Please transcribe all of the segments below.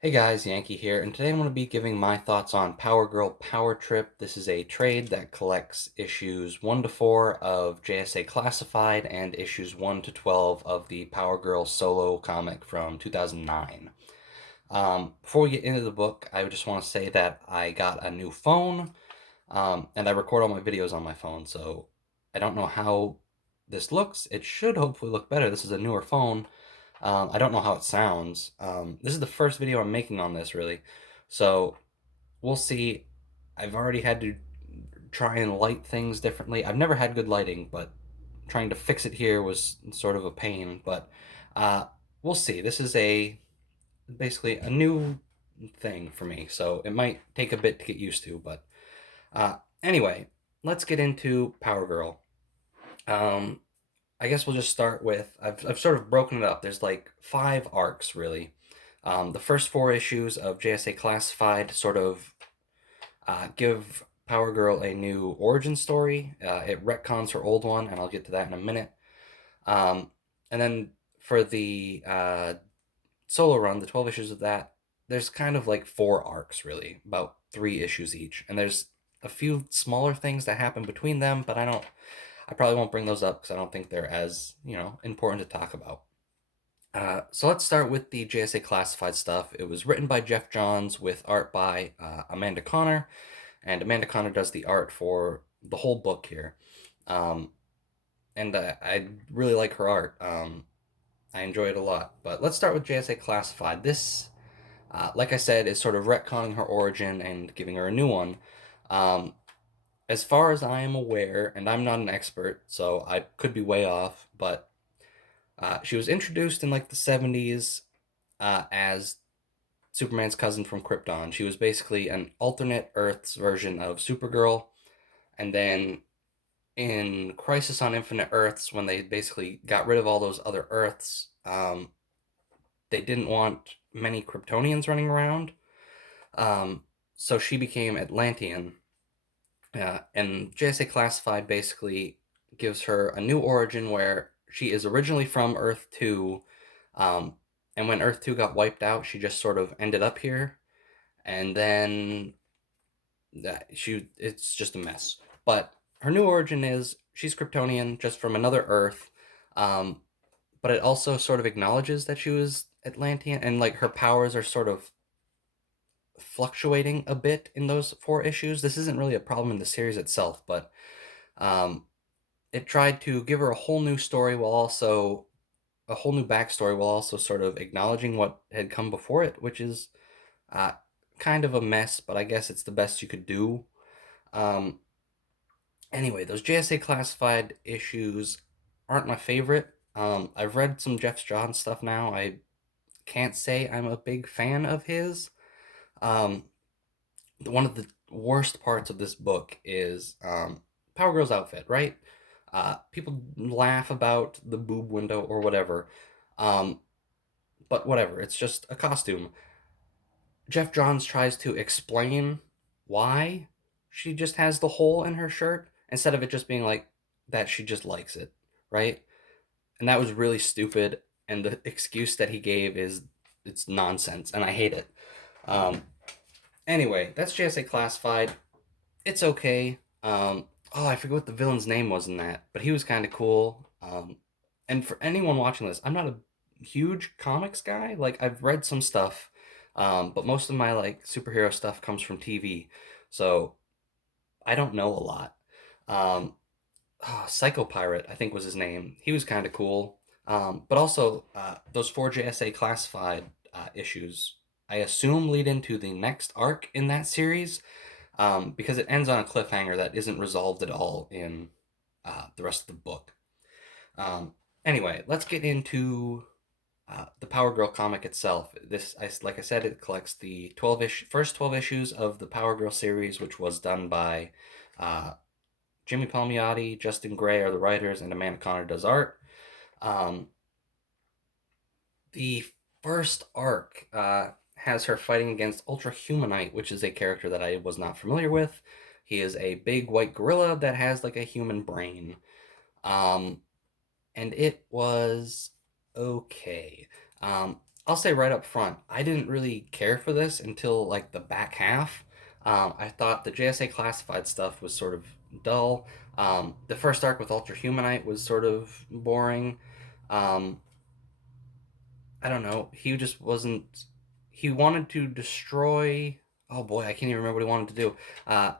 Hey guys, Yankee here, and today I'm going to be giving my thoughts on Power Girl Power Trip. This is a trade that collects issues 1 to 4 of JSA Classified and issues 1 to 12 of the Power Girl solo comic from 2009. Before we get into the book, I just want to say that I got a new phone, and I record all my videos on my phone, so I don't know how this looks. It should hopefully look better. This is a newer phone. I don't know how it sounds. This is the first video I'm making on this, really. So we'll see. I've already had to try and light things differently. I've never had good lighting, but trying to fix it here was sort of a pain. But uh, we'll see. This is basically a new thing for me, so it might take a bit to get used to. But anyway, let's get into Power Girl. Um, I guess we'll just start with I've sort of broken it up. There's like 5 arcs really. The first 4 issues of JSA Classified sort of give Power Girl a new origin story. It retcons her old one, and I'll get to that in a minute. Um, and then for the solo run, the 12 issues of that, there's kind of like 4 arcs really, about 3 issues each, and there's a few smaller things that happen between them, but I probably won't bring those up because I don't think they're as important to talk about. So let's start with the JSA Classified stuff. It was written by Jeff Johns with art by Amanda Connor, and Amanda Connor does the art for the whole book here. Um, and I really like her art. I enjoy it a lot. But let's start with JSA Classified. This, like I said, is sort of retconning her origin and giving her a new one. Um, as far as I am aware, and I'm not an expert, so I could be way off, but she was introduced in like the 70s as Superman's cousin from Krypton. She was basically an alternate Earth's version of Supergirl. And then in Crisis on Infinite Earths, when they basically got rid of all those other Earths, they didn't want many Kryptonians running around. Um, so she became Atlantean. And JSA Classified basically gives her a new origin where she is originally from Earth 2. Um, and when Earth 2 got wiped out, she just sort of ended up here. And then it's just a mess. But her new origin is she's Kryptonian, just from another Earth. Um, but it also sort of acknowledges that she was Atlantean, and like her powers are sort of fluctuating a bit in those 4 issues. This isn't really a problem in the series itself, but um, it tried to give her a whole new story while also a whole new backstory while also sort of acknowledging what had come before it, which is uh, kind of a mess, but I guess it's the best you could do. Um, anyway, those JSA Classified issues aren't my favorite. I've read some Jeff Johns stuff now. I can't say I'm a big fan of his. Um, one of the worst parts of this book is Power Girl's outfit, right? People laugh about the boob window or whatever, um, but whatever. It's just a costume. Jeff Johns tries to explain why she just has the hole in her shirt instead of it just being like that she just likes it, right? And that was really stupid. And the excuse that he gave is it's nonsense, and I hate it. Um, anyway, that's JSA Classified. It's okay. Oh, I forget what the villain's name was in that, but he was kind of cool. And for anyone watching this, I'm not a huge comics guy. Like I've read some stuff, but most of my like superhero stuff comes from TV, so I don't know a lot. Um, Psycho Pirate, I think was his name. He was kind of cool. But also those 4 JSA Classified issues, I assume lead into the next arc in that series, because it ends on a cliffhanger that isn't resolved at all in the rest of the book. Um, anyway, let's get into the Power Girl comic itself. Like I said, it collects the first 12 issues of the Power Girl series, which was done by uh, Jimmy Palmiotti, Justin Gray are the writers, and Amanda Connor does art. Um, the first arc has her fighting against Ultra Humanite, which is a character that I was not familiar with. He is a big white gorilla that has like a human brain. Um, and it was okay. I'll say right up front, I didn't really care for this until like the back half. I thought the JSA classified stuff was sort of dull. The first arc with Ultra Humanite was sort of boring. Um, I don't know. He just wasn't. He wanted to destroy. Oh boy, I can't even remember what he wanted to do. Uh,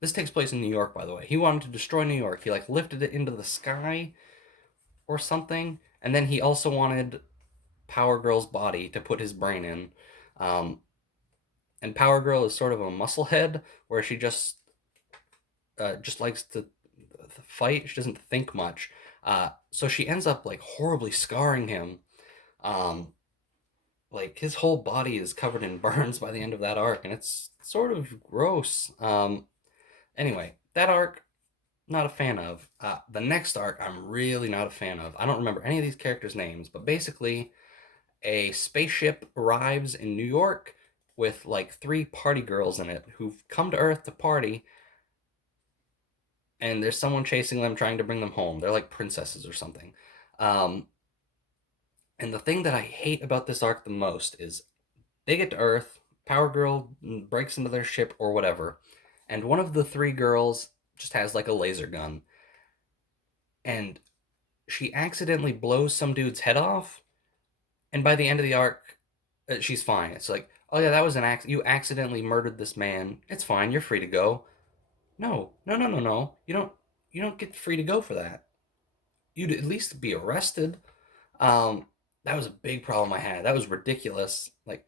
this takes place in New York, by the way. He wanted to destroy New York. He like lifted it into the sky or something, and then he also wanted Power Girl's body to put his brain in. Um, and Power Girl is sort of a musclehead where she just likes to fight. She doesn't think much. So she ends up like horribly scarring him. Um, like his whole body is covered in burns by the end of that arc, and it's sort of gross. Anyway, that arc, not a fan of. The next arc, I'm really not a fan of. I don't remember any of these characters' names, but basically, a spaceship arrives in New York with like three party girls in it who've come to Earth to party, and there's someone chasing them trying to bring them home. They're like princesses or something. Um, and the thing that I hate about this arc the most is they get to Earth, Power Girl breaks into their ship or whatever, and one of the three girls just has like a laser gun, and she accidentally blows some dude's head off, and by the end of the arc, she's fine. It's like, oh yeah, that was an accident. You accidentally murdered this man. It's fine. You're free to go. No, no, no, no, no. You don't get free to go for that. You'd at least be arrested. Um, that was a big problem I had. That was ridiculous. Like,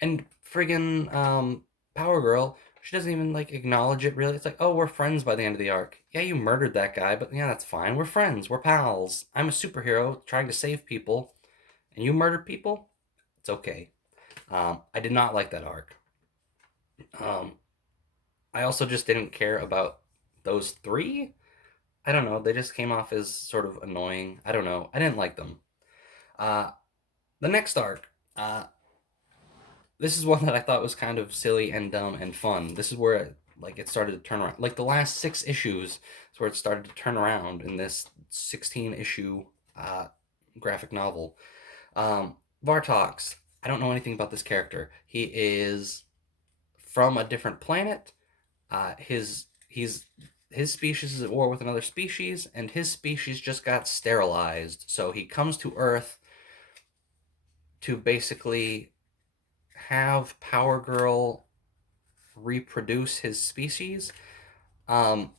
and friggin' Power Girl, she doesn't even like acknowledge it really. It's like, oh, we're friends by the end of the arc. Yeah, you murdered that guy, but yeah, that's fine. We're friends. We're pals. I'm a superhero trying to save people, and you murdered people. It's okay. I did not like that arc. Um, I also just didn't care about those three. I don't know. They just came off as sort of annoying. I don't know. I didn't like them. Uh, the next arc. This is one that I thought was kind of silly and dumb and fun. This is where it started to turn around. Like the last 6 issues is where it started to turn around in this 16 issue uh, graphic novel. Vartox. I don't know anything about this character. He is from a different planet. His species is at war with another species, and his species just got sterilized. So he comes to Earth to basically have Power Girl reproduce his species. Um,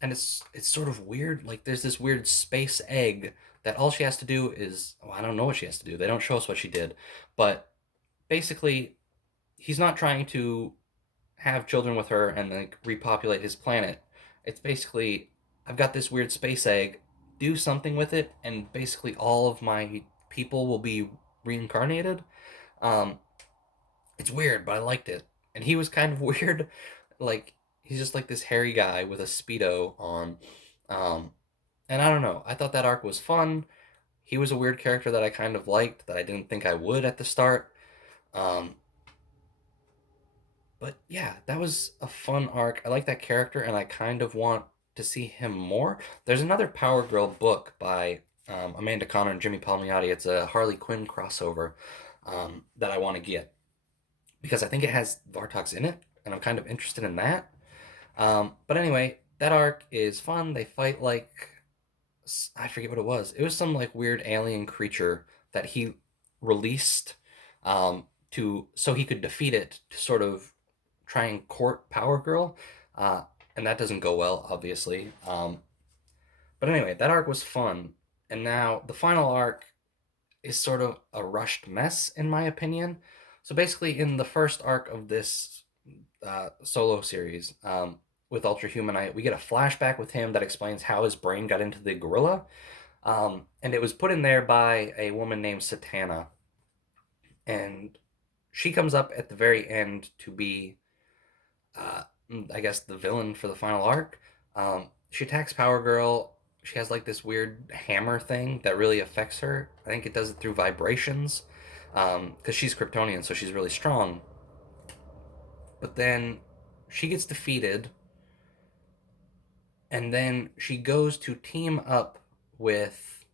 and it's sort of weird. Like there's this weird space egg that all she has to do is, I don't know what she has to do. They don't show us what she did, but basically he's not trying to have children with her and like repopulate his planet. It's basically, I've got this weird space egg, do something with it, and basically all of my people will be reincarnated. Um, it's weird, but I liked it. And he was kind of weird. Like, he's just like this hairy guy with a Speedo on. Um, and I don't know. I thought that arc was fun. He was a weird character that I kind of liked that I didn't think I would at the start. Um, but yeah, that was a fun arc. I like that character, and I kind of want to see him more. There's another Power Girl book by Amanda Connor and Jimmy Palmiotti. It's a Harley Quinn crossover that I want to get because I think it has Vartox in it, and I'm kind of interested in that. But anyway, that arc is fun. They fight like I forget what it was. It was some like weird alien creature that he released to so he could defeat it to sort of try and court Power Girl, uh, and that doesn't go well, obviously. But anyway, that arc was fun, and now the final arc is sort of a rushed mess, in my opinion. So basically, in the first arc of this solo series with Ultra Humanite, we get a flashback with him that explains how his brain got into the gorilla, and it was put in there by a woman named Satana, and she comes up at the very end to be uh, I guess the villain for the final arc. She attacks Power Girl. She has like this weird hammer thing that really affects her. I think it does it through vibrations, because she's Kryptonian, so she's really strong. But then she gets defeated, and then she goes to team up with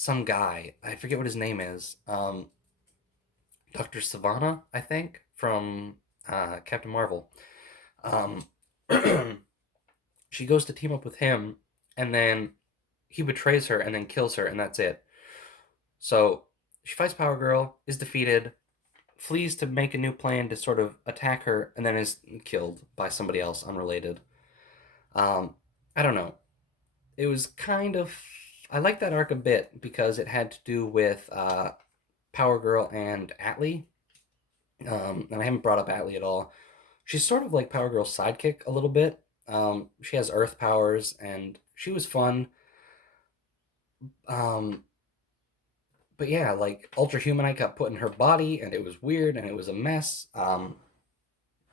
some guy. I forget what his name is. Dr. Savannah, I think, from Captain Marvel. Um, she goes to team up with him, and then he betrays her and then kills her, and that's it. So she fights Power Girl, is defeated, flees to make a new plan to sort of attack her, and then is killed by somebody else unrelated. Um, I don't know. It was kind of. I like that arc a bit because it had to do with Power Girl and Atlee. And I haven't brought up Atlee at all. She's sort of like Power Girl's sidekick a little bit. She has Earth powers, and she was fun. Um, but yeah, like Ultra Humanite got put in her body, and it was weird, and it was a mess. But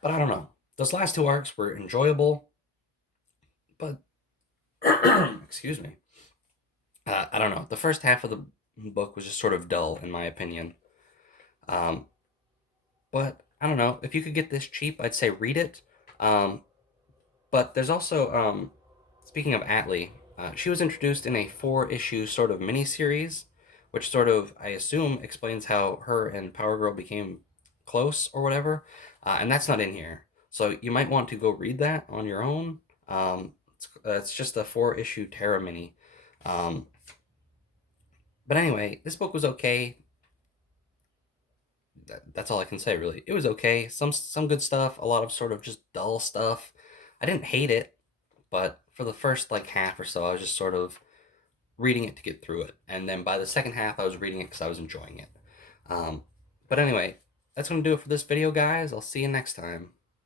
I don't know. Those last two arcs were enjoyable, but excuse me. I don't know. The first half of the book was just sort of dull, in my opinion. Um, but I don't know. If you could get this cheap, I'd say read it. Um, but there's also, speaking of Atlee, she was introduced in a four-issue sort of mini-series, which sort of, I assume, explains how her and Power Girl became close or whatever. And that's not in here. So you might want to go read that on your own. It's just a four-issue Terra mini. Um, but anyway, this book was okay. That's all I can say really. It was okay. Some good stuff, a lot of sort of just dull stuff. I didn't hate it, but for the first like half or so, I was just sort of reading it to get through it, and then by the second half, I was reading it because I was enjoying it. Um, but anyway, that's gonna do it for this video, guys. I'll see you next time.